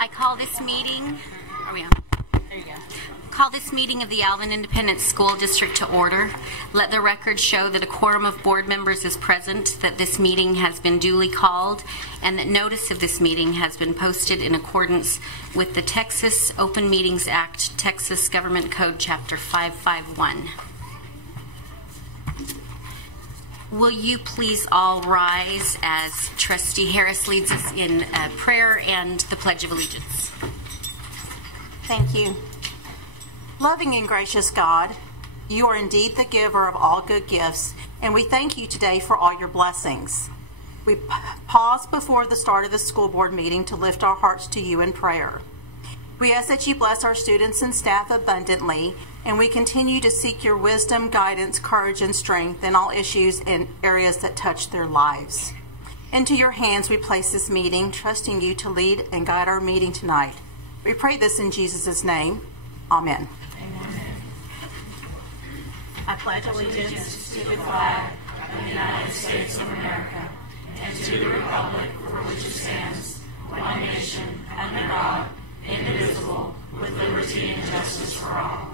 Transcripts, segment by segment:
I call this meeting, are we on? There you go. Call this meeting of the Alvin Independent School District to order. Let the record show that a quorum of board members is present, that this meeting has been duly called, and that notice of this meeting has been posted in accordance with the Texas Open Meetings Act, Texas Government Code, Chapter 551. Will you please all rise as Trustee Harris leads us in prayer and the Pledge of Allegiance. Thank you. Loving and gracious God, you are indeed the giver of all good gifts, and we thank you today for all your blessings. We pause before the start of the school board meeting to lift our hearts to you in prayer. We ask that you bless our students and staff abundantly, and we continue to seek your wisdom, guidance, courage, and strength in all issues and areas that touch their lives. Into your hands we place this meeting, trusting you to lead and guide our meeting tonight. We pray this in Jesus' name. Amen. I pledge allegiance to the flag of the United States of America and to the republic for which it stands, one nation, under God, indivisible, with liberty and justice for all.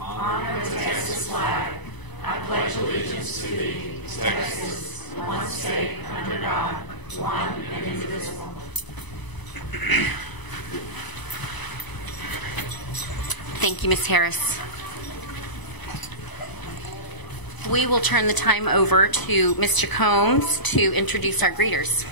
Honor the Texas flag. I pledge allegiance to thee, Texas, one state, under God, one and indivisible. Thank you, Ms. Harris. We will turn the time over to Mr. Combs to introduce our greeters.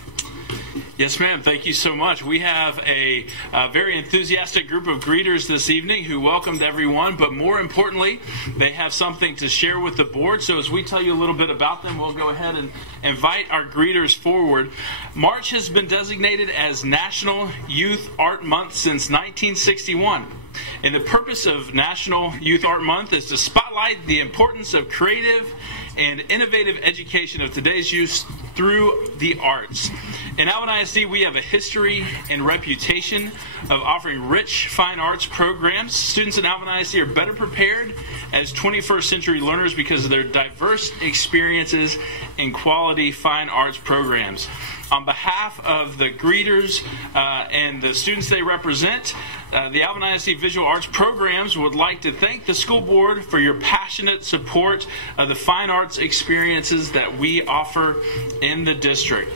Yes, ma'am. Thank you so much. We have a very enthusiastic group of greeters this evening who welcomed everyone, but more importantly, they have something to share with the board. So as we tell you a little bit about them, we'll go ahead and invite our greeters forward. March has been designated as National Youth Art Month since 1961. And the purpose of National Youth Art Month is to spotlight the importance of creative and innovative education of today's youth through the arts. In Alvin ISD, we have a history and reputation of offering rich fine arts programs. Students in Alvin ISD are better prepared as 21st century learners because of their diverse experiences and quality fine arts programs. On behalf of the greeters and the students they represent, the Alvin ISD Visual Arts Programs would like to thank the school board for your passionate support of the fine arts experiences that we offer in the district.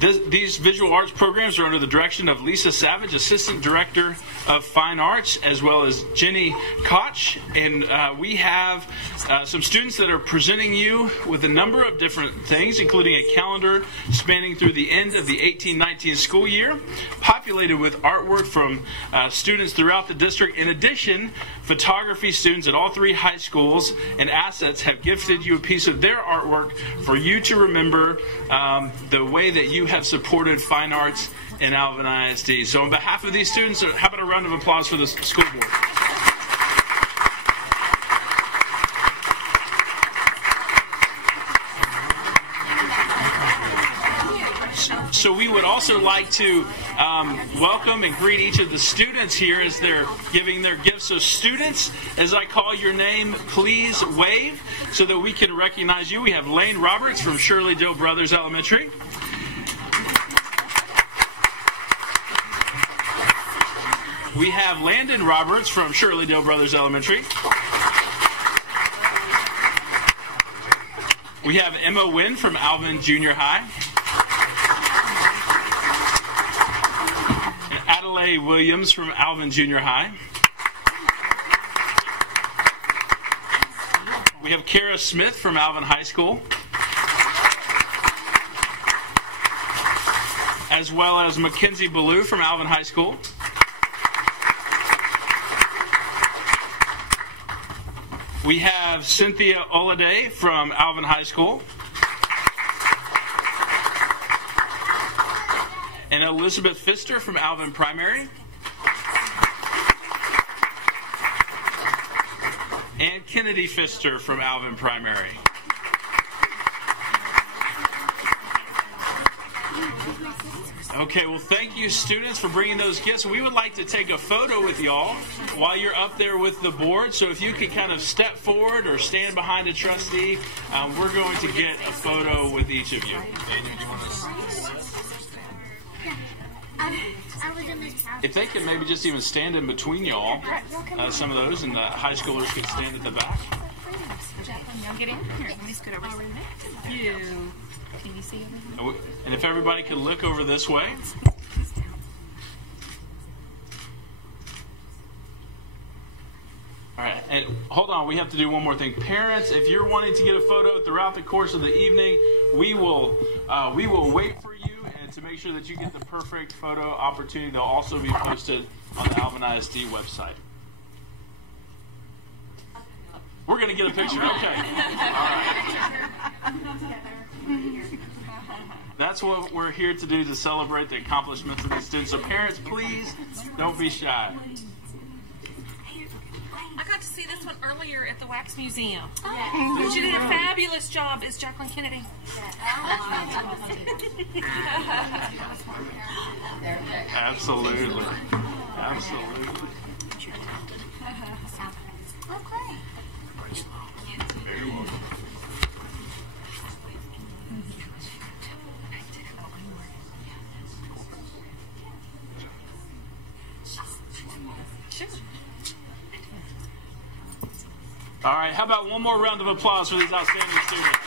These visual arts programs are under the direction of Lisa Savage, Assistant Director of Fine Arts, as well as Jenny Koch. And we have some students that are presenting you with a number of different things, including a calendar spanning through the end of the 18-19 school year, populated with artwork from students throughout the district. In addition, photography students at all three high schools and assets have gifted you a piece of their artwork for you to remember the way that you have supported fine arts in Alvin ISD. So on behalf of these students, how about a round of applause for the school board? So we would also like to welcome and greet each of the students here as they're giving their gifts. So students, as I call your name, please wave so that we can recognize you. We have Lane Roberts from Shirley Doe Brothers Elementary. We have Landon Roberts from Shirley Doe Brothers Elementary. We have Emma Wynn from Alvin Junior High. Adelaide Williams from Alvin Junior High. We have Kara Smith from Alvin High School, as well as Mackenzie Ballou from Alvin High School. We have Cynthia Oladay from Alvin High School. And Elizabeth Pfister from Alvin Primary. And Kennedy Pfister from Alvin Primary. Okay, well, thank you, students, for bringing those gifts. We would like to take a photo with y'all while you're up there with the board. So if you could kind of step forward or stand behind a trustee, we're going to get a photo with each of you. If they could maybe just even stand in between y'all, some of those, and the high schoolers could stand at the back. Get in here. Let me scoot over. You. Can you see everything? And if everybody could look over this way. All right, and hold on, we have to do one more thing. Parents, if you're wanting to get a photo throughout the course of the evening, we will wait for you, and to make sure that you get the perfect photo opportunity, they'll also be posted on the Alvin ISD website. We're going to get a picture. Okay. All right. That's what we're here to do, to celebrate the accomplishments of these students. So parents, please don't be shy. I got to see this one earlier at the Wax Museum. But you did a fabulous job as Jacqueline Kennedy. Absolutely. Absolutely. All right, how about one more round of applause for these outstanding students?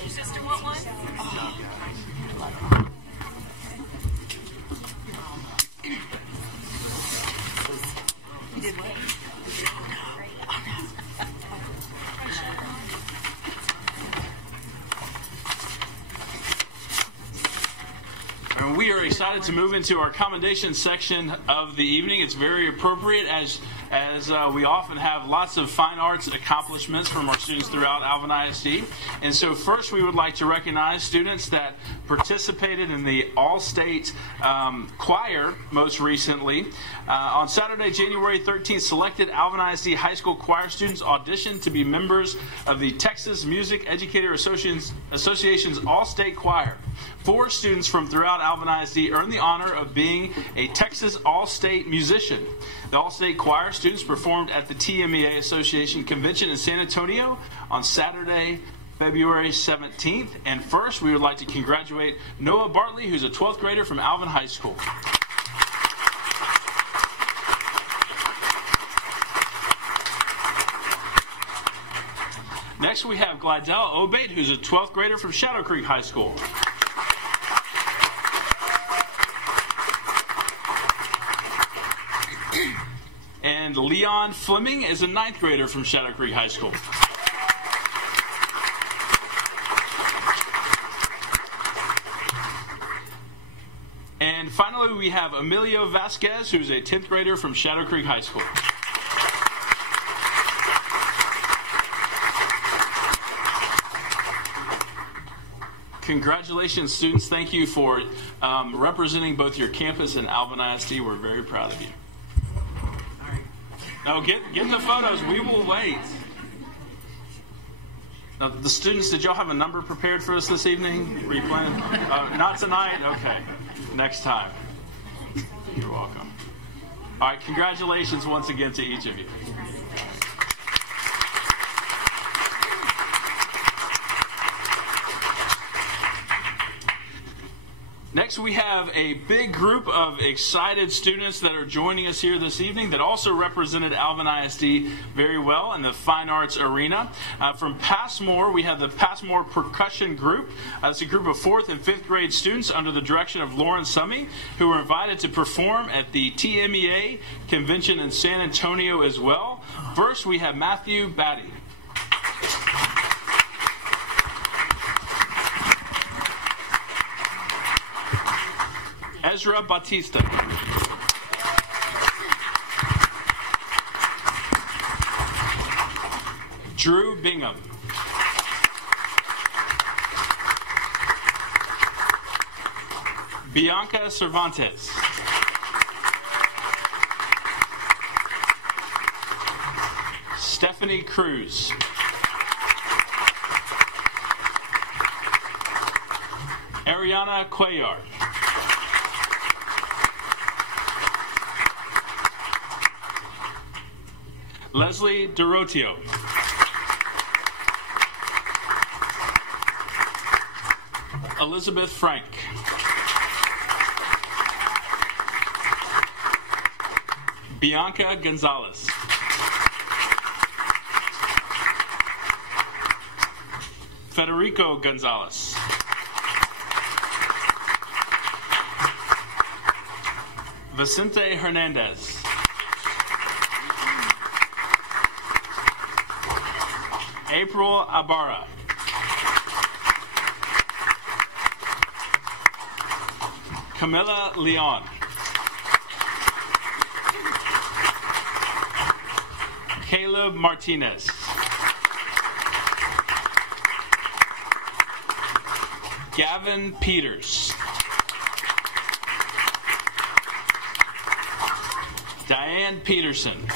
Your sister want one? You did what? And we are excited to move into our commendation section of the evening. It's very appropriate as we often have lots of fine arts accomplishments from our students throughout Alvin ISD. And so first we would like to recognize students that participated in the All-State Choir most recently. On Saturday, January 13th, selected Alvin ISD high school choir students auditioned to be members of the Texas Music Educator Association's All-State Choir. 4 students from throughout Alvin ISD earned the honor of being a Texas All-State musician. The All-State Choir students performed at the TMEA Association Convention in San Antonio on Saturday, February 17th. And first, we would like to congratulate Noah Bartley, who's a 12th grader from Alvin High School. Next, we have Glidell Obate, who's a 12th grader from Shadow Creek High School. And Leon Fleming is a 9th grader from Shadow Creek High School. And finally, we have Emilio Vasquez, who's a 10th grader from Shadow Creek High School. Congratulations, students. Thank you for representing both your campus and Alvin ISD. We're very proud of you. No, get the photos. We will wait. Now, the students, did y'all have a number prepared for us this evening? Were you planning? Not tonight? Okay. Next time. You're welcome. All right, congratulations once again to each of you. Next, we have a big group of excited students that are joining us here this evening that also represented Alvin ISD very well in the fine arts arena. From Passmore, we have the Passmore Percussion Group. It's a group of 4th and 5th grade students under the direction of Lauren Summey, who were invited to perform at the TMEA convention in San Antonio as well. First, we have Matthew Batty. Ezra Batista. Drew Bingham. Bianca Cervantes. Stephanie Cruz. Ariana Cuellar. Leslie Dorotio. Elizabeth Frank. Bianca Gonzalez. Federico Gonzalez. Vicente Hernandez. April Ibarra. Camila Leon. Caleb Martinez. Gavin Peters. Diane Peterson.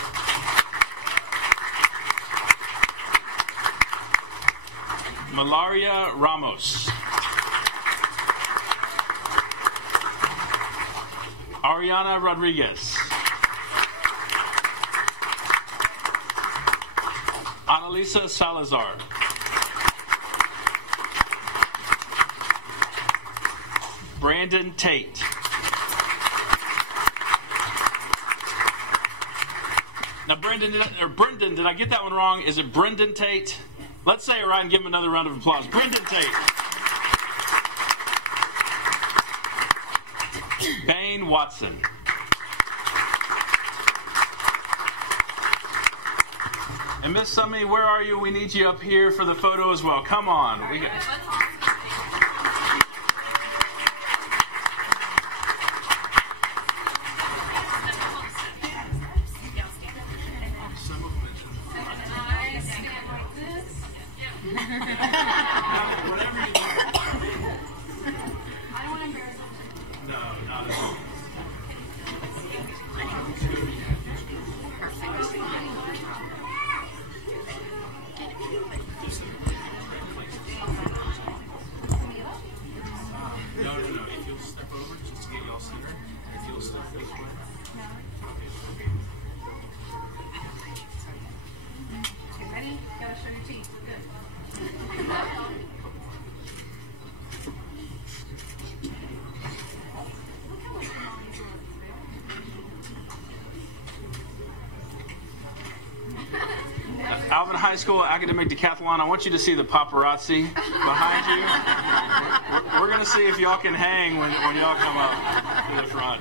Malaria Ramos. Ariana Rodriguez. Annalisa Salazar. Brandon Tate. Now, Brendan, did I get that one wrong? Is it Brendan Tate? Let's say it right and give him another round of applause. Brendan Tate. Bane Watson. And Miss Summy, where are you? We need you up here for the photo as well. Come on. Alvin High School Academic Decathlon, I want you to see the paparazzi behind you. We're going to see if y'all can hang when y'all come up to the front.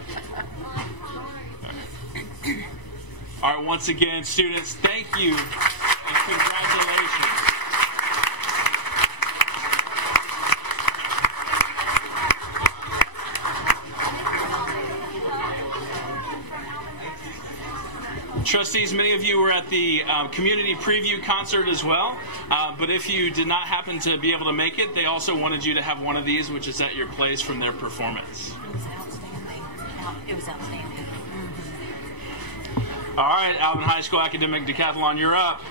All right, once again, students, thank you and congratulations. Trustees, many of you were at the community preview concert as well, but if you did not happen to be able to make it, they also wanted you to have one of these, which is at your place from their performance. It was outstanding. It was outstanding. All right, Alvin High School Academic Decathlon, you're up.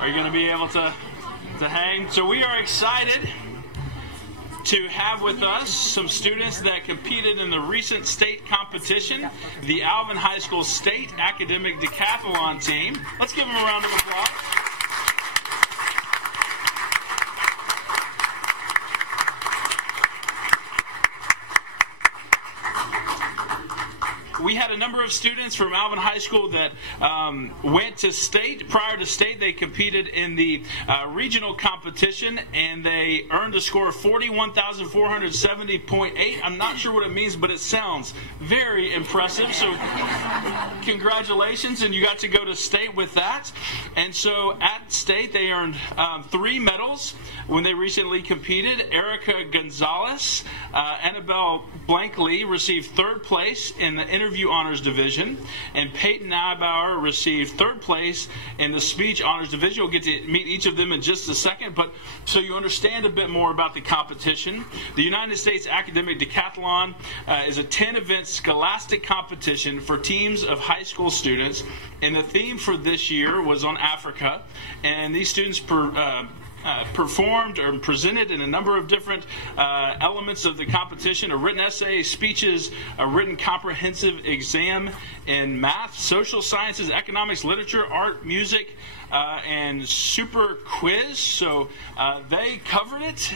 Are you going to be able to hang? So we are excited to have with us some students that competed in the recent state competition, the Alvin High School State Academic Decathlon team. Let's give them a round of applause. We had a number of students from Alvin High School that went to state. Prior to state, they competed in the regional competition, and they earned a score of 41,470.8. I'm not sure what it means, but it sounds very impressive. So congratulations, and you got to go to state with that. And so at state, they earned 3 medals when they recently competed. Erica Gonzalez, Annabelle Blankley received 3rd place in the interview honors division, and Peyton Neibauer received 3rd place in the speech honors division. We'll get to meet each of them in just a second, but so you understand a bit more about the competition. The United States Academic Decathlon is a 10-event scholastic competition for teams of high school students, and the theme for this year was on Africa, and these students performed or presented in a number of different elements of the competition: a written essay, speeches, a written comprehensive exam in math, social sciences, economics, literature, art, music, and super quiz. So they covered it.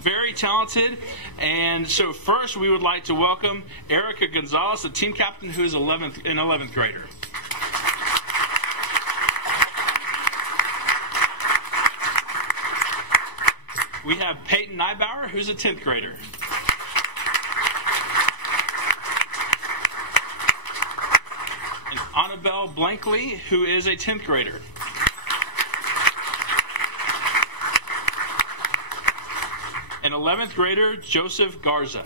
Very talented. And so first we would like to welcome Erica Gonzalez, the team captain, who is an 11th grader. We have Peyton Nybauer, who's a 10th grader. And Annabelle Blankley, who is a 10th grader. And 11th grader, Joseph Garza.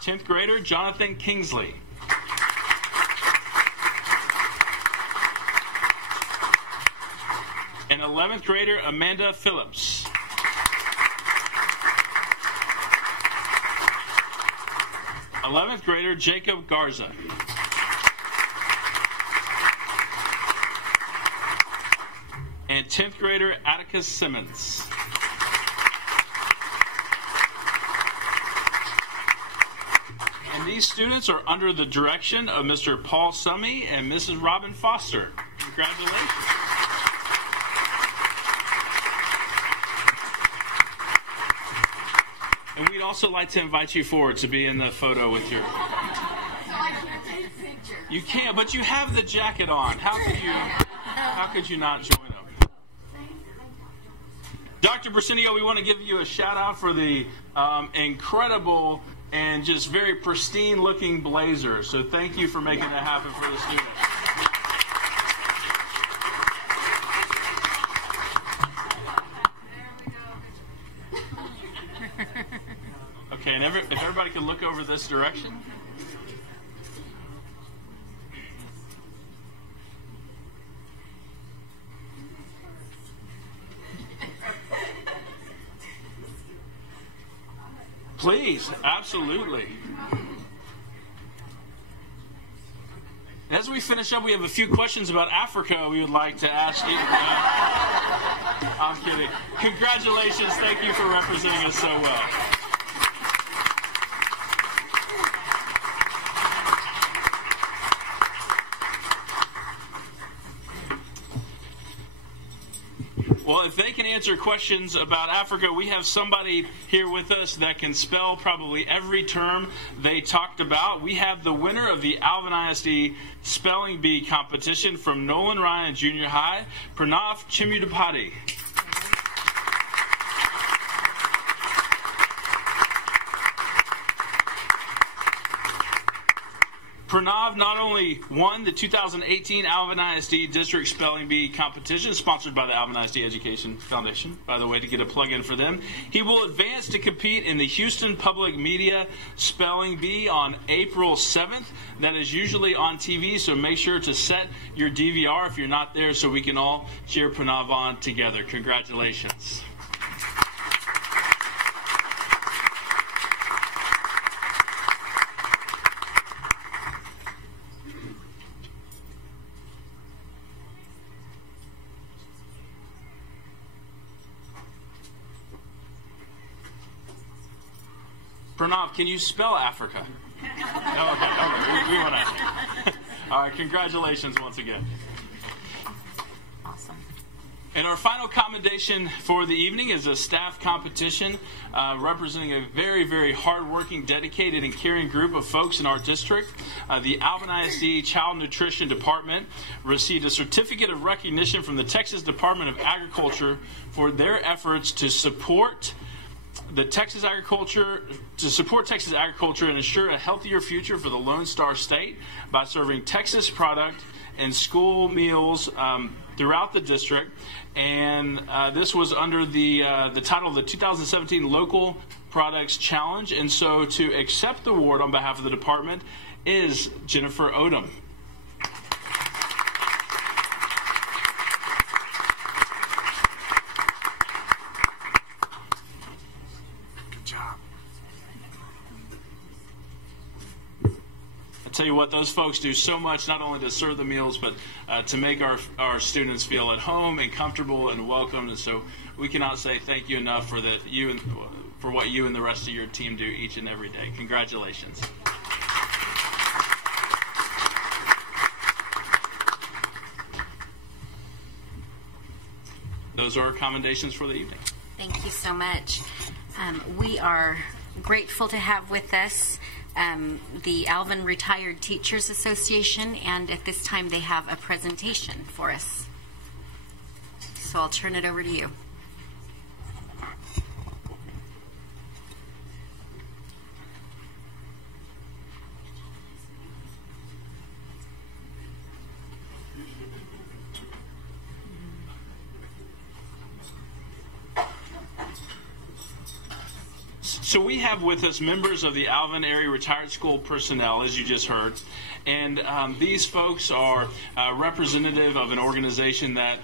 Tenth grader, Jonathan Kingsley. And 11th grader, Amanda Phillips. th grader, Jacob Garza. And 10th grader, Atticus Simmons. And these students are under the direction of Mr. Paul Summey and Mrs. Robin Foster. Congratulations. And we'd also like to invite you forward to be in the photo with your... You can't, but you have the jacket on. How could you not join them? Dr. Brasenio, we want to give you a shout out for the incredible and just very pristine looking blazer. So thank you for making that happen for the students. Okay, and if everybody could look over this direction. Please, absolutely. As we finish up, we have a few questions about Africa we would like to ask you. I'm kidding. Congratulations. Thank you for representing us so well. Well, if they can answer questions about Africa, we have somebody here with us that can spell probably every term they talked about. We have the winner of the Alvin ISD Spelling Bee competition from Nolan Ryan Junior High, Pranav Chimudapati. Pranav not only won the 2018 Alvin ISD District Spelling Bee competition, sponsored by the Alvin ISD Education Foundation, by the way, to get a plug-in for them. He will advance to compete in the Houston Public Media Spelling Bee on April 7th. That is usually on TV, so make sure to set your DVR if you're not there so we can all cheer Pranav on together. Congratulations. Pranav, can you spell Africa? Oh, okay. We want to. All right, congratulations once again. Awesome. And our final commendation for the evening is a staff competition representing a very, very hardworking, dedicated, and caring group of folks in our district. The Alvin ISD Child Nutrition Department received a certificate of recognition from the Texas Department of Agriculture for their efforts to support Texas agriculture and ensure a healthier future for the Lone Star State by serving Texas product and school meals throughout the district. And this was under the title of the 2017 Local Products Challenge. And so to accept the award on behalf of the department is Jennifer Odom. tell you what, those folks do so much, not only to serve the meals, but to make our students feel at home and comfortable and welcome. And so we cannot say thank you enough for what you and the rest of your team do each and every day. Congratulations. Those are our commendations for the evening. Thank you so much. We are grateful to have with us the Alvin Retired Teachers Association, and at this time they have a presentation for us. So I'll turn it over to you. So we have with us members of the Alvin Area Retired School personnel, as you just heard, and these folks are representative of an organization that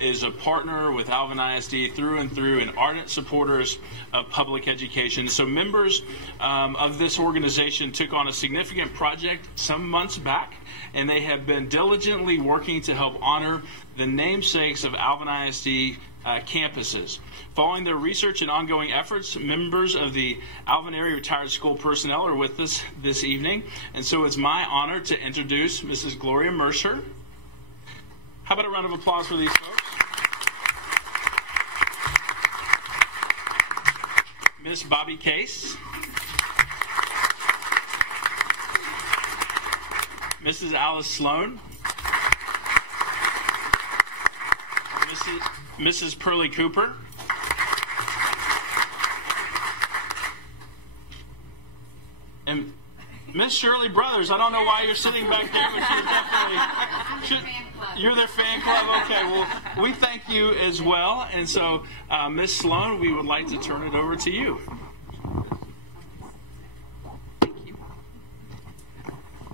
is a partner with Alvin ISD through and through, and ardent supporters of public education. So members of this organization took on a significant project some months back, and they have been diligently working to help honor the namesakes of Alvin ISD campuses. Following their research and ongoing efforts, members of the Alvin Area Retired School personnel are with us this evening, and so it's my honor to introduce Mrs. Gloria Mercer. How about a round of applause for these folks? Miss Bobby Case. Mrs. Alice Sloan. Mrs. Pearlie Cooper. And Miss Shirley Brothers. I don't know why you're sitting back there, but you're their fan club. Okay, well, we thank you as well. And so, Miss Sloan, we would like to turn it over to you.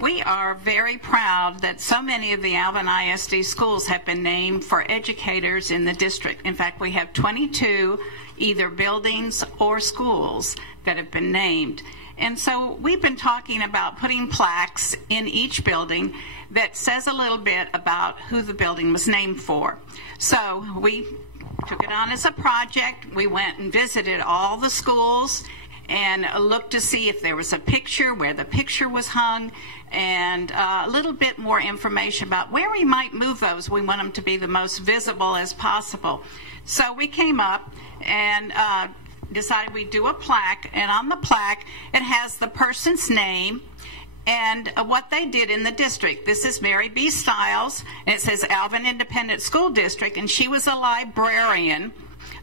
We are very proud that so many of the Alvin ISD schools have been named for educators in the district. In fact, we have 22 either buildings or schools that have been named. And so we've been talking about putting plaques in each building that says a little bit about who the building was named for. So we took it on as a project. We went and visited all the schools and looked to see if there was a picture, where the picture was hung, and a little bit more information about where we might move those. We want them to be the most visible as possible. So we came up and decided we'd do a plaque, and on the plaque it has the person's name and what they did in the district. This is Mary B. Stiles, and it says Alvin Independent School District, and she was a librarian.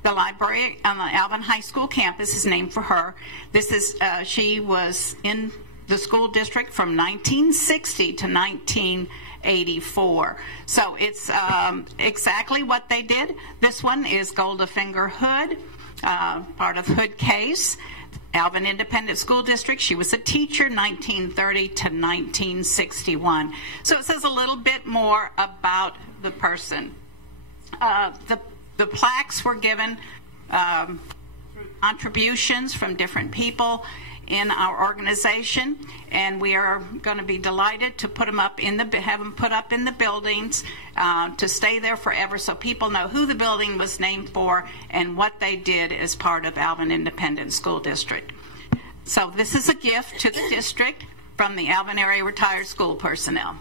The library on the Alvin High School campus is named for her. This is she was in the school district from 1960 to 1984. So it's exactly what they did. This one is Goldafinger Hood, part of Hood Case. Alvin Independent School District, she was a teacher 1930 to 1961. So it says a little bit more about the person. The plaques were given contributions from different people in our organization, and we are going to be delighted to put them up in have them put up in the buildings to stay there forever, so people know who the building was named for and what they did as part of Alvin Independent School District. So this is a gift to the district from the Alvin Area Retired School personnel.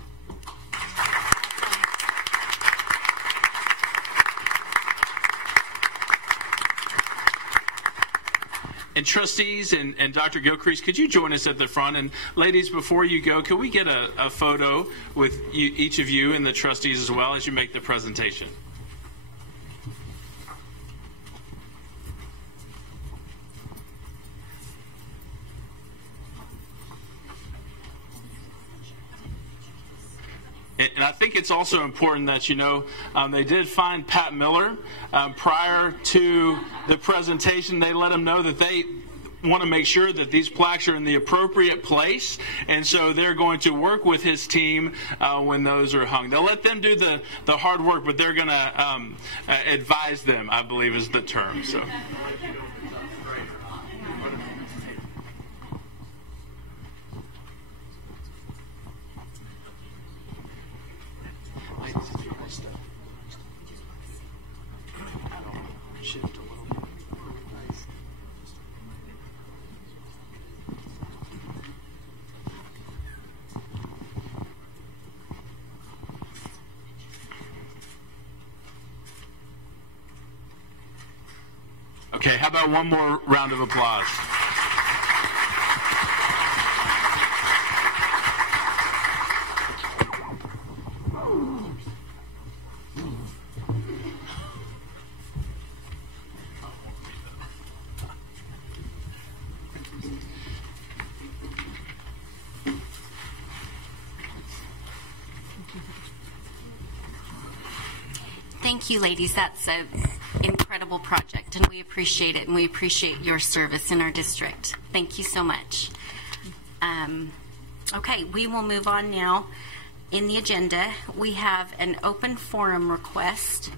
And trustees and Dr. Gilcrease, could you join us at the front? And ladies, before you go, could we get a photo with each of you and the trustees as well as you make the presentation? And I think it's also important that, they did find Pat Miller prior to the presentation. They let him know that they want to make sure that these plaques are in the appropriate place, and so they're going to work with his team when those are hung. They'll let them do the hard work, but they're going to advise them, I believe is the term. So. Okay, how about one more round of applause? Thank you, ladies. That's an incredible project, and we appreciate it, and we appreciate your service in our district. Thank you so much. Okay, we will move on now. In the agenda, we have an open forum request.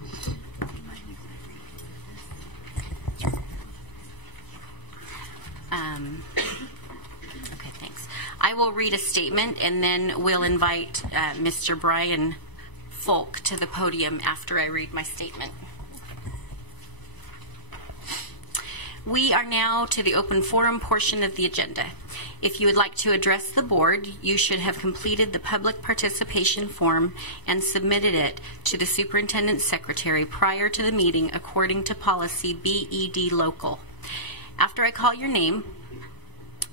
Okay, thanks. I will read a statement, and then we'll invite Mr. Brian Folk to the podium after I read my statement. We are now to the open forum portion of the agenda. If you would like to address the board, you should have completed the public participation form and submitted it to the superintendent's secretary prior to the meeting according to policy BED local. After I call your name,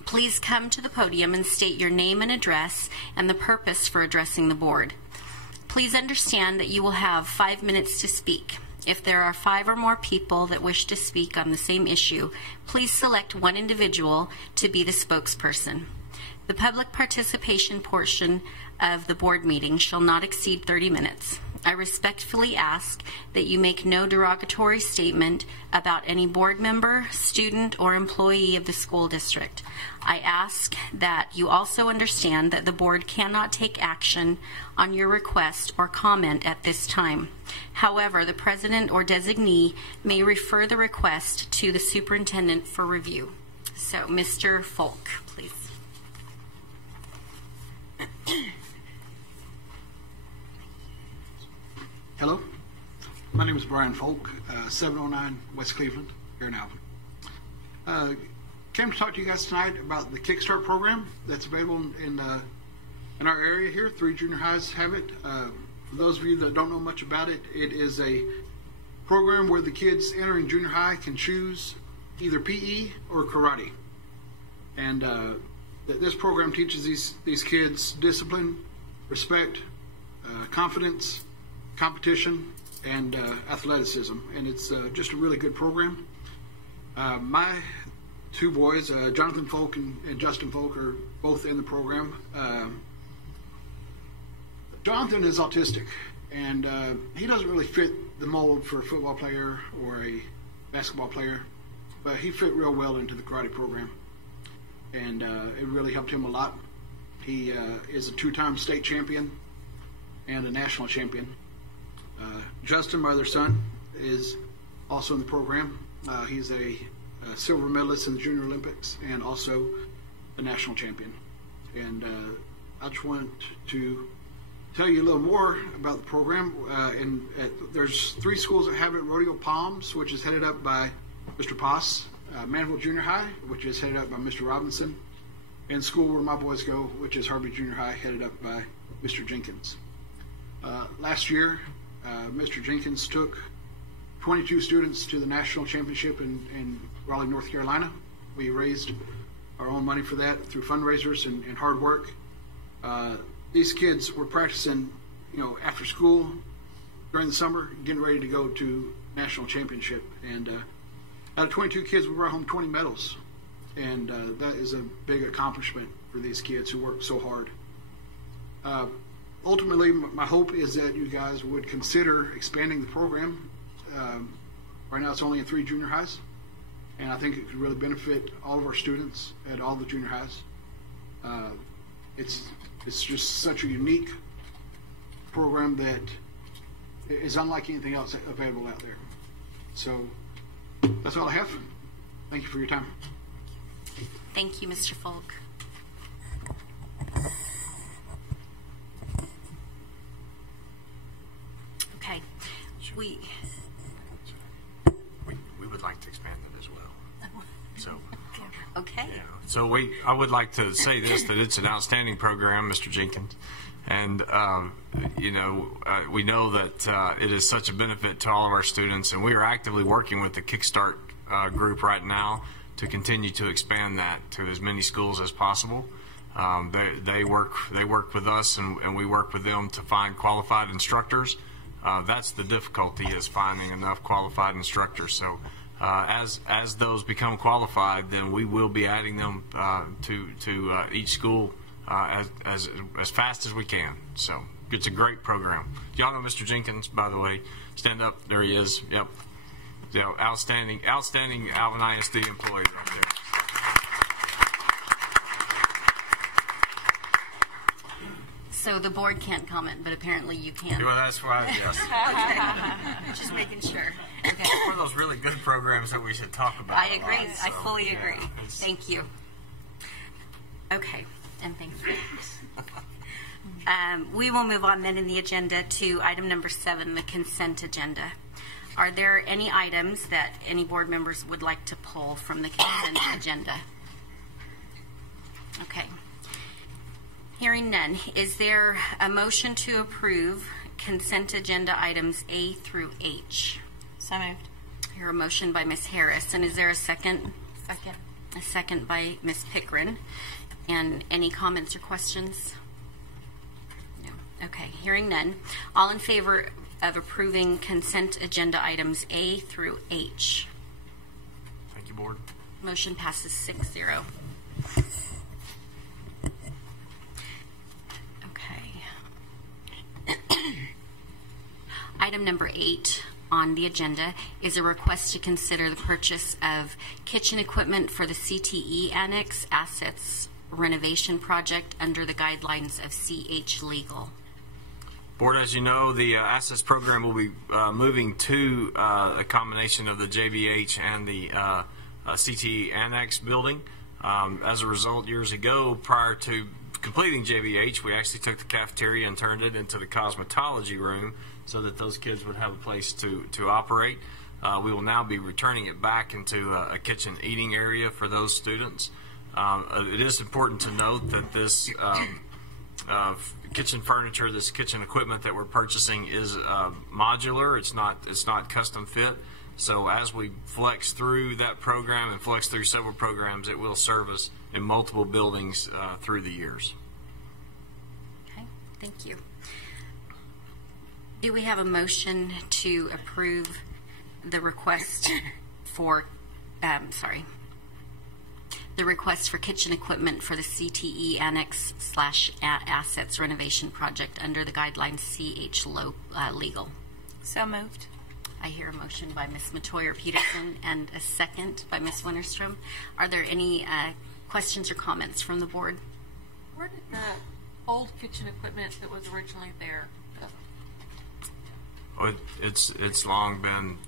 please come to the podium and state your name and address and the purpose for addressing the board. Please understand that you will have 5 minutes to speak. If there are 5 or more people that wish to speak on the same issue, please select one individual to be the spokesperson. The public participation portion of the board meeting shall not exceed 30 minutes. I respectfully ask that you make no derogatory statement about any board member, student, or employee of the school district. I ask that you also understand that the board cannot take action on your request or comment at this time. However, the president or designee may refer the request to the superintendent for review. So, Mr. Folk, please. Hello, my name is Brian Folk, 709 West Cleveland, here in Alvin. Came to talk to you guys tonight about the Kickstart program that's available in our area here. 3 junior highs have it. For those of you that don't know much about it, it is a program where the kids entering junior high can choose either PE or karate. And this program teaches these kids discipline, respect, confidence, competition, and athleticism, and it's just a really good program. My 2 boys, Jonathan Folk and Justin Folk, are both in the program. Jonathan is autistic, and he doesn't really fit the mold for a football player or a basketball player, but he fit real well into the karate program, and it really helped him a lot. He is a 2-time state champion and a national champion. Justin, my other son, is also in the program. He's a silver medalist in the Junior Olympics and also a national champion. And I just want to tell you a little more about the program. There's 3 schools that have it: Rodeo Palms, which is headed up by Mr. Poss, Manville Junior High, which is headed up by Mr. Robinson, and school where my boys go, which is Harvey Junior High, headed up by Mr. Jenkins. Last year, Mr. Jenkins took 22 students to the national championship in Raleigh, North Carolina. We raised our own money for that through fundraisers and hard work. These kids were practicing, after school during the summer, getting ready to go to national championship. And out of 22 kids, we brought home 20 medals. And that is a big accomplishment for these kids who work so hard. Ultimately, my hope is that you guys would consider expanding the program. Right now it's only in 3 junior highs, and I think it could really benefit all of our students at all the junior highs. It's just such a unique program that is unlike anything else available out there. So that's all I have. Thank you for your time. Thank you, Mr. Folk. Okay. We would like to expand it as well. So, okay. yeah. So I would like to say this, that it's an outstanding program, Mr. Jenkins. And, we know that it is such a benefit to all of our students, and we are actively working with the Kickstart group right now to continue to expand that to as many schools as possible. They work with us, and we work with them to find qualified instructors. That's the difficulty, is finding enough qualified instructors. So as those become qualified, then we will be adding them to each school as fast as we can. So it's a great program. Y'all know Mr. Jenkins, by the way. Stand up. There he is. Yep. Yeah, outstanding Alvin ISD employee right there. So the board can't comment, but apparently you can. Well, that's why, yes. Okay. Just making sure. Okay. It's one of those really good programs that we should talk about. I agree. I fully agree. Thank you. Okay, and thanks. We will move on then in the agenda to item number 7, the consent agenda. Are there any items that any board members would like to pull from the consent agenda? Okay. Hearing none, is there a motion to approve consent agenda items A through H? So moved. I hear a motion by Ms. Harris, and is there a second? Second. A second by Ms. Pickren. And any comments or questions? No. Okay, hearing none. All in favor of approving consent agenda items A through H? Thank you, board. Motion passes 6-0. Item number 8 on the agenda is a request to consider the purchase of kitchen equipment for the CTE Annex Assets Renovation Project under the guidelines of CH Legal. Board, as you know, the Assets program will be moving to a combination of the JVH and the CTE Annex building. As a result, years ago, prior to completing JVH, we actually took the cafeteria and turned it into the cosmetology room so that those kids would have a place to operate. We will now be returning it back into a kitchen eating area for those students. It is important to note that this kitchen furniture, this kitchen equipment that we're purchasing is modular. It's not custom fit. So as we flex through that program and flex through several programs, it will serve us in multiple buildings through the years. Okay, thank you. Do we have a motion to approve the request for, the request for kitchen equipment for the CTE Annex / Assets Renovation Project under the guidelines CH Legal? So moved. I hear a motion by Ms. Matoyer-Peterson and a second by Ms. Winterstrom. Are there any questions or comments from the board? Where did the old kitchen equipment that was originally there go? It's long been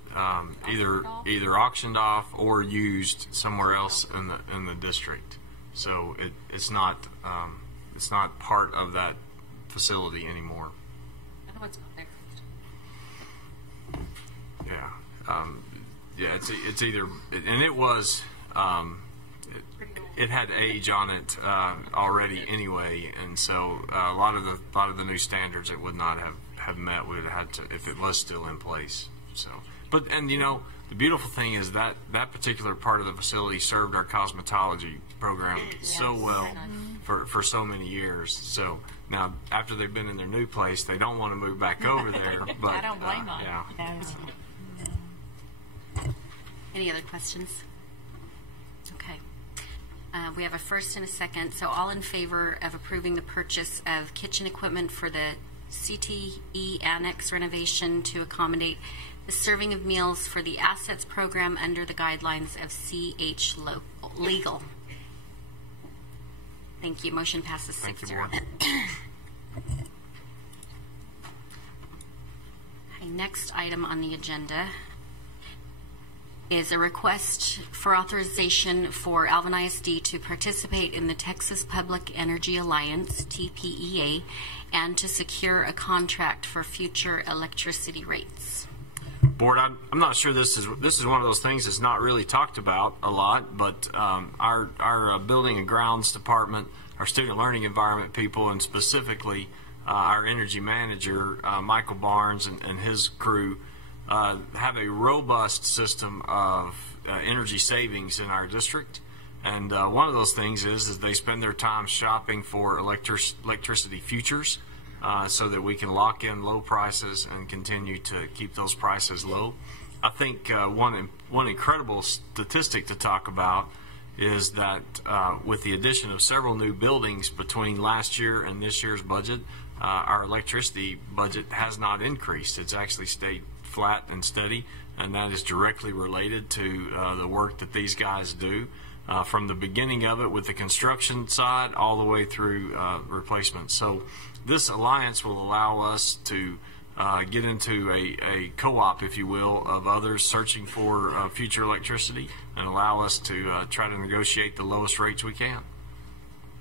either auctioned off or used somewhere else in the district. So it's not part of that facility anymore. I know it's not there. Yeah, it's either, and it was, it had age on it already anyway, and so a lot of the new standards it would not have met. We would have had to, if it was still in place. So, and you know, the beautiful thing is that particular part of the facility served our cosmetology program so well for so many years. So now, after they've been in their new place, they don't want to move back over there. But I don't blame them. Yeah. Any other questions? Okay. We have a first and a second. So all in favor of approving the purchase of kitchen equipment for the CTE Annex renovation to accommodate the serving of meals for the Assets program under the guidelines of CH Legal. Thank you. Motion passes 6-0. Okay, next item on the agenda is a request for authorization for Alvin ISD to participate in the Texas Public Energy Alliance, TPEA, and to secure a contract for future electricity rates. Board, I'm not sure this is one of those things that's not really talked about a lot, but our building and grounds department, our student learning environment people, and specifically our energy manager, Michael Barnes, and his crew have a robust system of energy savings in our district. And one of those things is they spend their time shopping for electricity futures so that we can lock in low prices and continue to keep those prices low. I think one incredible statistic to talk about is that with the addition of several new buildings between last year and this year's budget, our electricity budget has not increased. It's actually stayed flat and steady, and that is directly related to the work that these guys do from the beginning of it with the construction side all the way through replacement. So this alliance will allow us to get into a co-op, if you will, of others searching for future electricity and allow us to try to negotiate the lowest rates we can.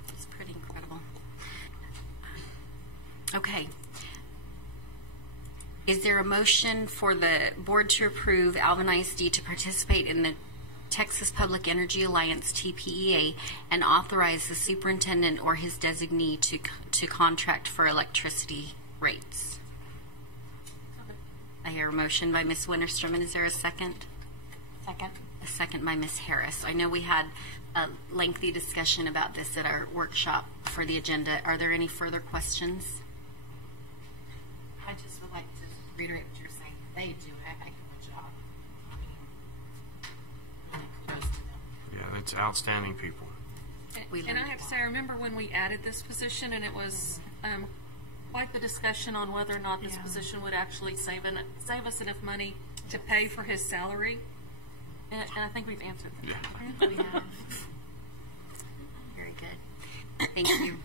It's pretty incredible. Okay. Is there a motion for the board to approve Alvin ISD to participate in the Texas Public Energy Alliance TPEA and authorize the superintendent or his designee to contract for electricity rates? I hear a motion by Ms. Winterstrom, and is there a second? Second. A second by Ms. Harris. I know we had a lengthy discussion about this at our workshop for the agenda. Are there any further questions? I just would like to reiterate what you're saying. They do a heck of a job. I mean, kudos to them. Yeah, it's outstanding people. And I have to say, I remember when we added this position, and it was quite the discussion on whether or not this position would actually save us enough money to pay for his salary. And I think we've answered that. Yeah. We have. Very good. Thank you.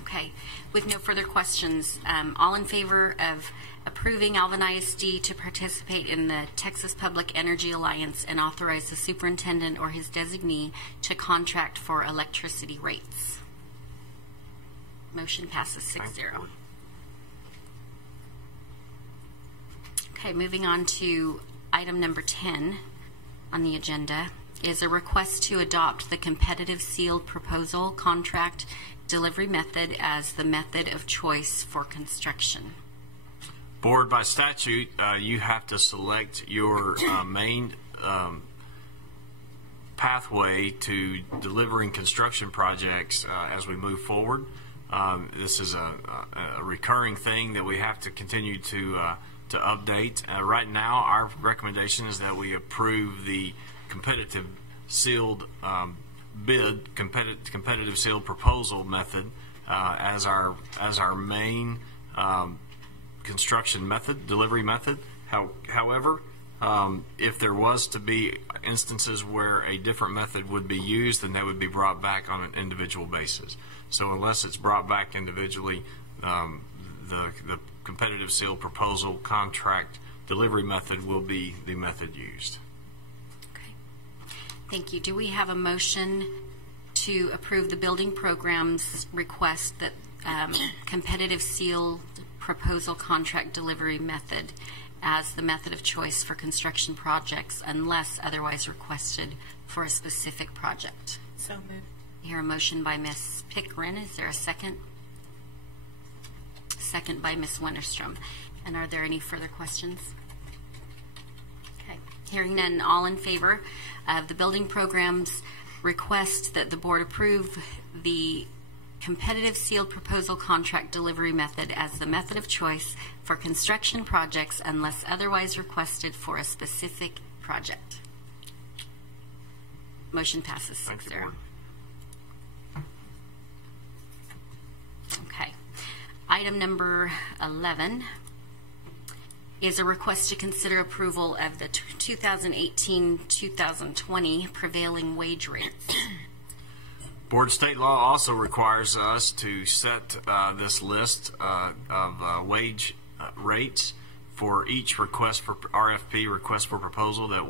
Okay. With no further questions, all in favor of approving Alvin ISD to participate in the Texas Public Energy Alliance and authorize the superintendent or his designee to contract for electricity rates? Motion passes 6-0. Okay, moving on to item number 10 on the agenda is a request to adopt the competitive sealed proposal contract delivery method as the method of choice for construction. Board, by statute, you have to select your main pathway to delivering construction projects as we move forward. This is a recurring thing that we have to continue to update. Right now, our recommendation is that we approve the competitive sealed competitive sealed proposal method as our main construction method, delivery method. However, if there was to be instances where a different method would be used, then they would be brought back on an individual basis. So unless it's brought back individually, the competitive sealed proposal contract delivery method will be the method used. Okay. Thank you. Do we have a motion to approve the building program's request that competitive sealed proposal contract delivery method as the method of choice for construction projects unless otherwise requested for a specific project? So moved. I hear a motion by Ms. Pickren. Is there a second? Second by Ms. Winterstrom. And are there any further questions? Okay. Hearing none, all in favor of the building program's request that the board approve the competitive sealed proposal contract delivery method as the method of choice for construction projects unless otherwise requested for a specific project. Motion passes 6-0. Okay. Item number 11 is a request to consider approval of the 2018-2020 prevailing wage rates. Board state law also requires us to set this list of wage rates for each request for RFP, request for proposal that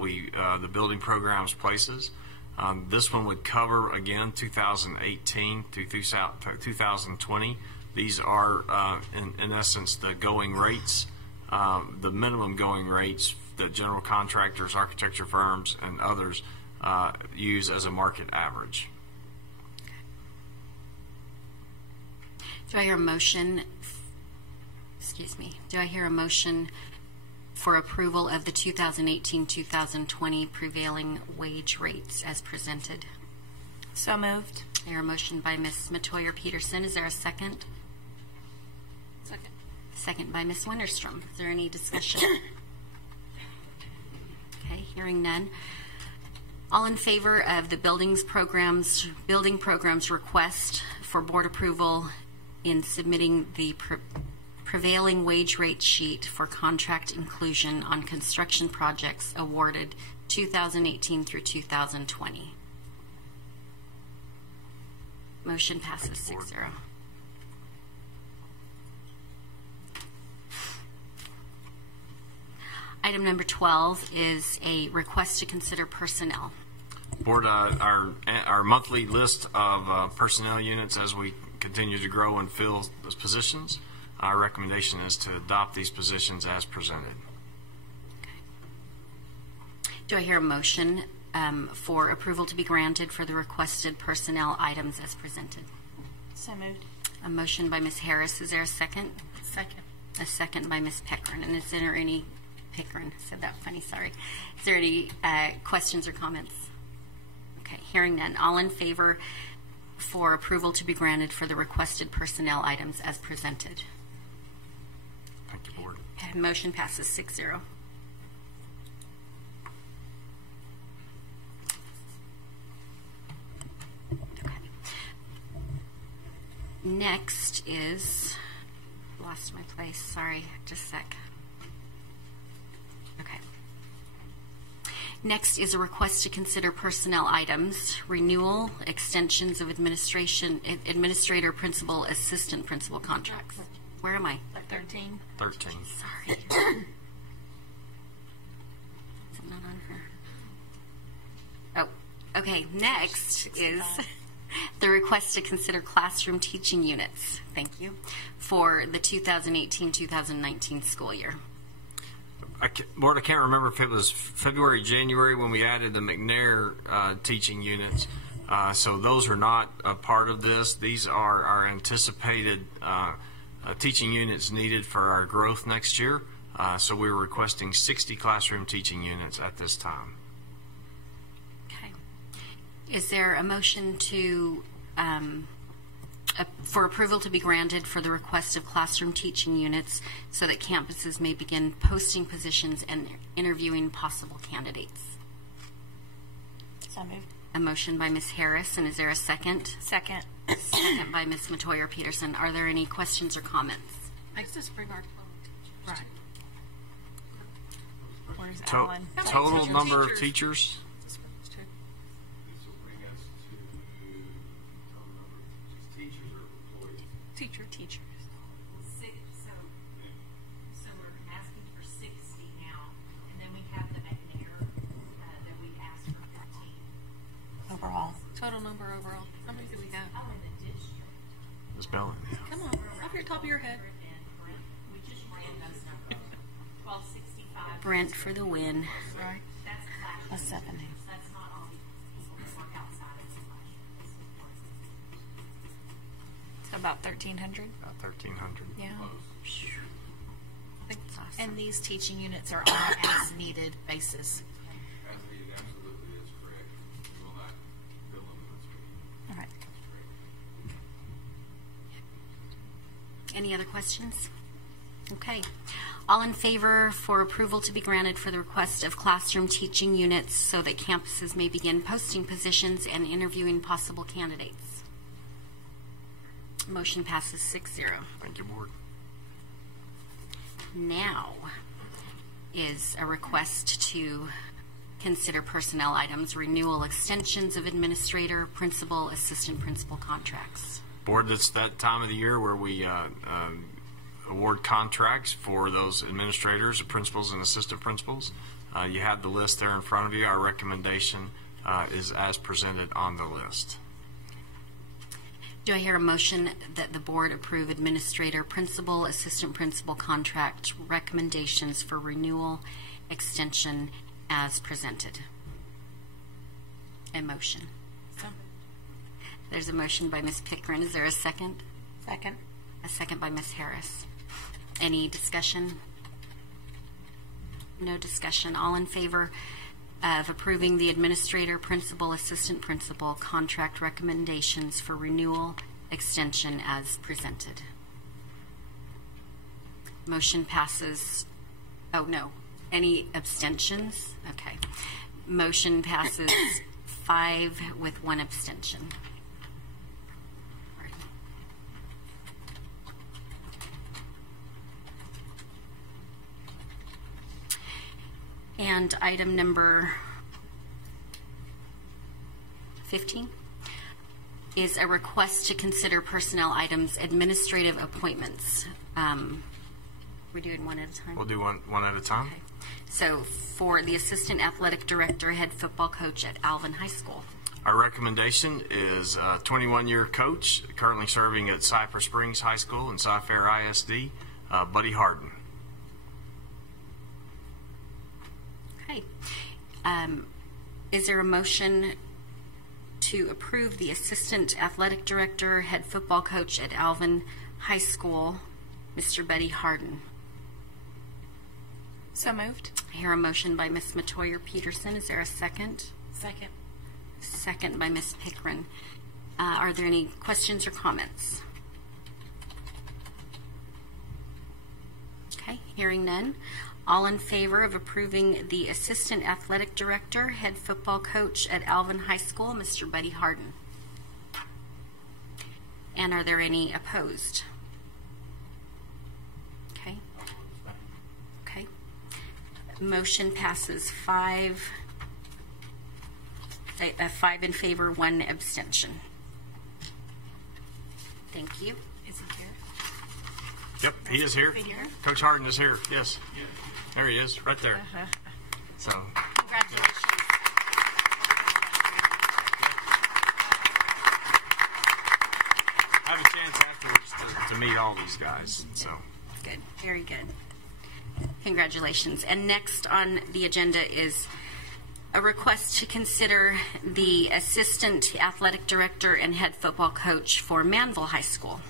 the building programs places. This one would cover, again, 2018 to 2020. These are, in essence, the going rates, the minimum going rates that general contractors, architecture firms, and others use as a market average. Do I hear a motion? Excuse me. Do I hear a motion for approval of the 2018-2020 prevailing wage rates as presented. So moved. There a motion by Ms. Matoyer-Peterson. Is there a second? Second. Second by Ms. Winterstrom. Is there any discussion? Okay, hearing none. All in favor of the building programs request for board approval in submitting the prevailing wage rate sheet for contract inclusion on construction projects awarded 2018 through 2020. Motion passes 6-0. Item number 12 is a request to consider personnel. Board, our monthly list of personnel units as we continue to grow and fill those positions, our recommendation is to adopt these positions as presented. Do I hear a motion for approval to be granted for the requested personnel items as presented? So moved. A motion by Ms. Harris. Is there a second? Second. A second by Ms. Pickern. And is there any Pickern? Said that funny, sorry. Is there any questions or comments? Okay, hearing none. All in favor for approval to be granted for the requested personnel items as presented? Thank you, Board. Okay, motion passes 6-0. Okay. Next is, lost my place, sorry, just a sec. Okay. Next is a request to consider personnel items, renewal, extensions of administrator, principal, assistant principal contracts. Where am I? 13. 13. Sorry. Is it not on here? Oh, okay. Next is the request to consider classroom teaching units. Thank you. For the 2018-2019 school year. Board, I can't remember if it was February, January when we added the McNair teaching units. So those are not a part of this. These are our anticipated teaching units needed for our growth next year. So we're requesting 60 classroom teaching units at this time. Okay. Is there a motion to for approval to be granted for the request of classroom teaching units so that campuses may begin posting positions and interviewing possible candidates? So moved. A motion by Ms. Harris, and is there a second? Second. Second by Ms. Matoyer-Peterson. Are there any questions or comments? Makes us bring our Right. Where's To- Alan? total number of teachers? Teachers. So we're asking for 60 now, and then we have the McNair that we asked for 15. Overall. total number overall. How many do we have? Ms. Bellin. Come on, off your top of your head. We just ran those numbers. 1265. Brent for the win. Right. That's classroom. That's 7. That's not all the people that work outside of the classroom. So about 1,300. About 1,300. Yeah. And these teaching units are on an as-needed basis. All right. Any other questions? Okay. All in favor for approval to be granted for the request of classroom teaching units so that campuses may begin posting positions and interviewing possible candidates? Motion passes 6-0. Thank you, Board. Now is a request to consider personnel items, renewal extensions of administrator, principal, assistant principal contracts. Board, it's that time of the year where we award contracts for those administrators, principals, and assistant principals. You have the list there in front of you. Our recommendation is as presented on the list. Do I hear a motion that the board approve administrator, principal, assistant principal contract recommendations for renewal extension as presented? A motion. There's a motion by Ms. Pickren. Is there a second? Second. A second by Ms. Harris. Any discussion? No discussion. All in favor of approving the administrator, principal, assistant principal contract recommendations for renewal extension as presented? Motion passes. Oh, no. Any abstentions? Okay. Motion passes 5 with 1 abstention. And item number 15 is a request to consider personnel items, administrative appointments. We're doing one at a time? We'll do one at a time. Okay. So for the assistant athletic director, head football coach at Alvin High School. Our recommendation is a 21-year coach currently serving at Cypress Springs High School and Cy-Fair ISD, Buddy Harden. Okay. Is there a motion to approve the assistant athletic director, head football coach at Alvin High School, Mr. Buddy Harden? So moved. I hear a motion by Ms. Matoyer Peterson. Is there a second? Second. Second by Ms. Pickren. Are there any questions or comments? Okay, hearing none. All in favor of approving the assistant athletic director, head football coach at Alvin High School, Mr. Buddy Harden? And are there any opposed? Okay. Okay. Motion passes 5 in favor, 1 abstention. Thank you. Is he here? Yep, he is here. Is he here? Coach Harden is here. Yes. There he is, right there. So, Congratulations. I have a chance afterwards to meet all these guys. So, Good. Very good. Congratulations. And next on the agenda is a request to consider the assistant athletic director and head football coach for Manville High School.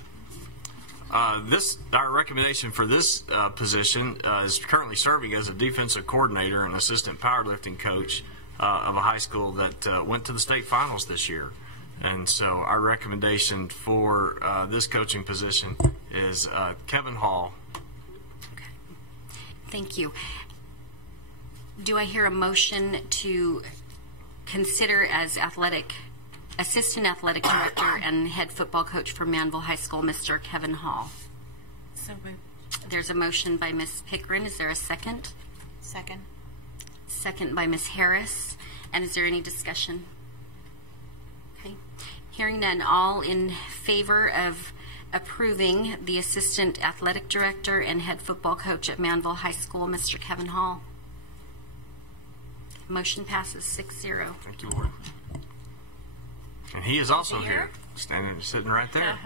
our recommendation for this position is currently serving as a defensive coordinator and assistant powerlifting coach of a high school that went to the state finals this year. And so our recommendation for this coaching position is Kevin Hall. Okay. Thank you. Do I hear a motion to consider as assistant athletic director and head football coach for Manville High School, Mr. Kevin Hall? So moved. There's a motion by Ms. Pickren. Is there a second? Second. Second by Ms. Harris. And is there any discussion? Okay. Hearing none, all in favor of approving the assistant athletic director and head football coach at Manville High School, Mr. Kevin Hall? Motion passes 6-0. Thank you, Lord. And he is also here, sitting right there.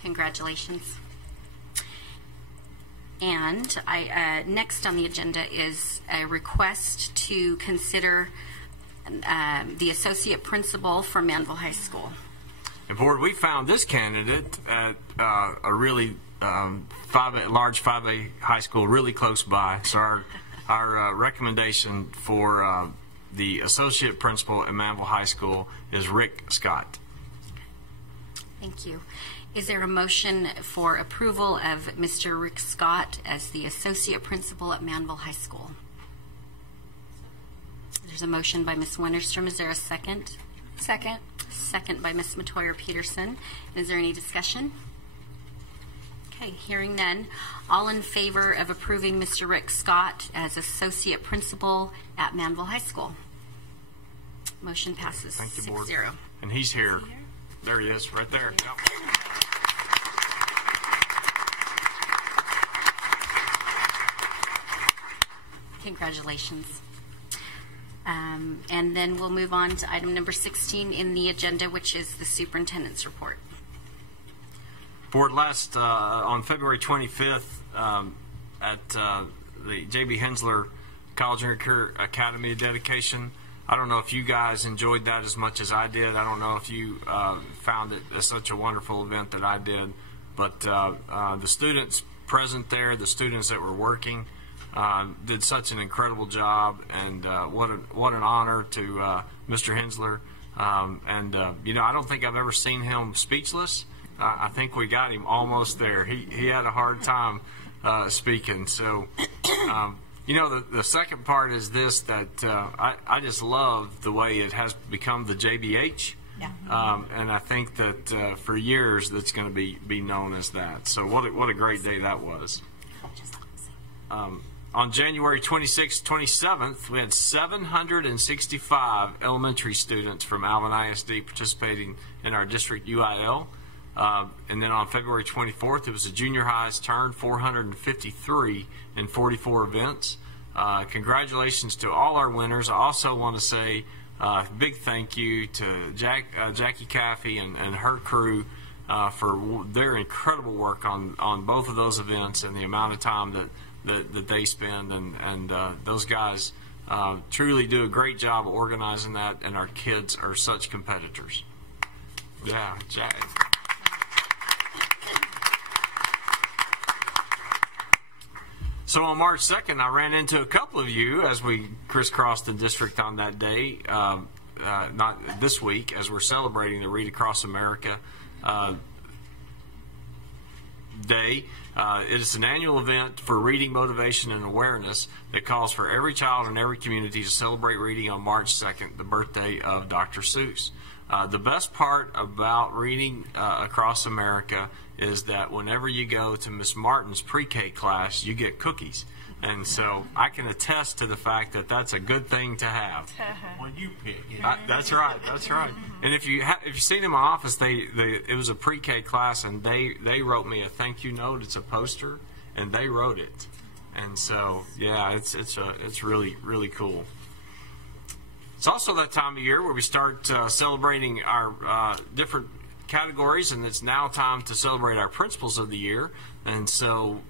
Congratulations. And next on the agenda is a request to consider the associate principal for Manville High School. And Board, we found this candidate at a really large 5A high school really close by. So our recommendation for the associate principal at Manville High School is Rick Scott. Thank you. Is there a motion for approval of Mr. Rick Scott as the associate principal at Manville High School? There's a motion by Ms. Wennerstrom. Is there a second? Second. Second by Ms. Matoyer Peterson. Is there any discussion? Okay, hearing none. All in favor of approving Mr. Rick Scott as associate principal at Manville High School? Motion passes 6-0. And he's here. There he is, right there. Yep. Congratulations. And then we'll move on to item number 16 in the agenda, which is the superintendent's report. Board, on February 25th at the J.B. Hensler College and Career Academy dedication, I don't know if you guys enjoyed that as much as I did. I don't know if you found it as such a wonderful event that I did. But the students present there, the students that were working, did such an incredible job. And what an honor to Mr. Hensler. You know, I don't think I've ever seen him speechless. I think we got him almost there. He had a hard time speaking. So, you know, the second part is this, that I just love the way it has become the JBH. Yeah. And I think that for years that's going to be known as that. So what a great day that was. On January 26th, 27th, we had 765 elementary students from Alvin ISD participating in our district UIL. And then on February 24th, it was the junior high's turn, 453 in 44 events. Congratulations to all our winners. I also want to say a big thank you to Jackie Caffey and her crew for their incredible work on both of those events and the amount of time that they spend. And those guys truly do a great job of organizing that, and our kids are such competitors. Yeah, Jack. So on March 2nd, I ran into a couple of you as we crisscrossed the district on that day, not this week, as we're celebrating the Read Across America Day. It is an annual event for reading motivation and awareness that calls for every child in every community to celebrate reading on March 2nd, the birthday of Dr. Seuss. The best part about Reading Across America is that whenever you go to Miss Martin's pre-K class, you get cookies. And so I can attest to the fact that that's a good thing to have. When you pick it. That's right. That's right. And if you've seen in my office, it was a pre-K class, and they wrote me a thank you note. It's a poster, and they wrote it. And so yeah, it's really, really cool. It's also that time of year where we start celebrating our different categories, and it's now time to celebrate our principals of the year. And so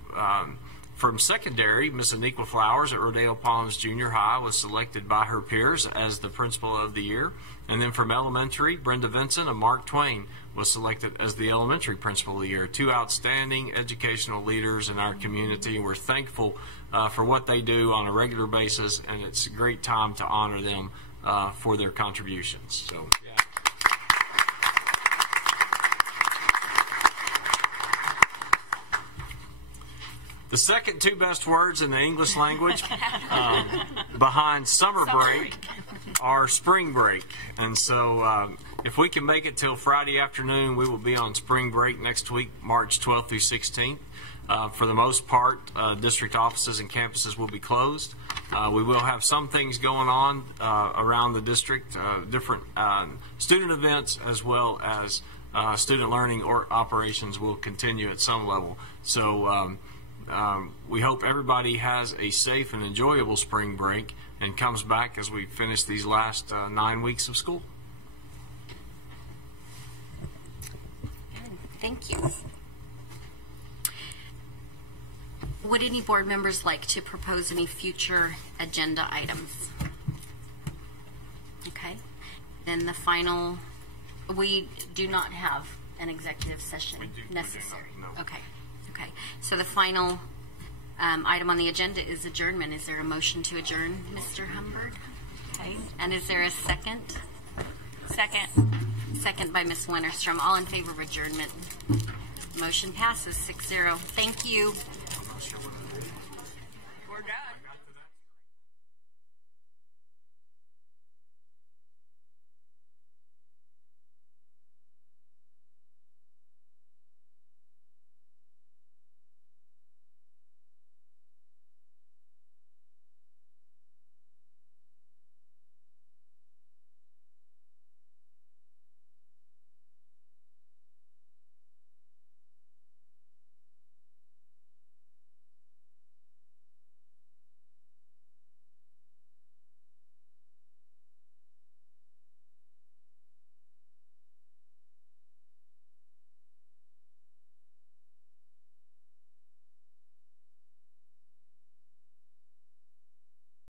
from secondary, Miss Aniqua Flowers at Rodeo Palms Junior High was selected by her peers as the principal of the year. And then from elementary, Brenda Vincent and Mark Twain was selected as the elementary principal of the year. Two outstanding educational leaders in our community. We're thankful for what they do on a regular basis, and it's a great time to honor them for their contributions. So, yeah. The second two best words in the English language behind summer break are spring break. And so if we can make it till Friday afternoon, we will be on spring break next week, March 12th through 16th. For the most part, district offices and campuses will be closed. We will have some things going on around the district, different student events, as well as student learning or operations will continue at some level. So we hope everybody has a safe and enjoyable spring break and comes back as we finish these last 9 weeks of school. Thank you. Would any board members like to propose any future agenda items? Okay. Then the final, we do not have an executive session necessary. No. Okay. Okay. So the final item on the agenda is adjournment. Is there a motion to adjourn, Mr. Humbert? Okay. And is there a second? Second. Second by Ms. Winterstrom. All in favor of adjournment. Motion passes 6-0. Thank you.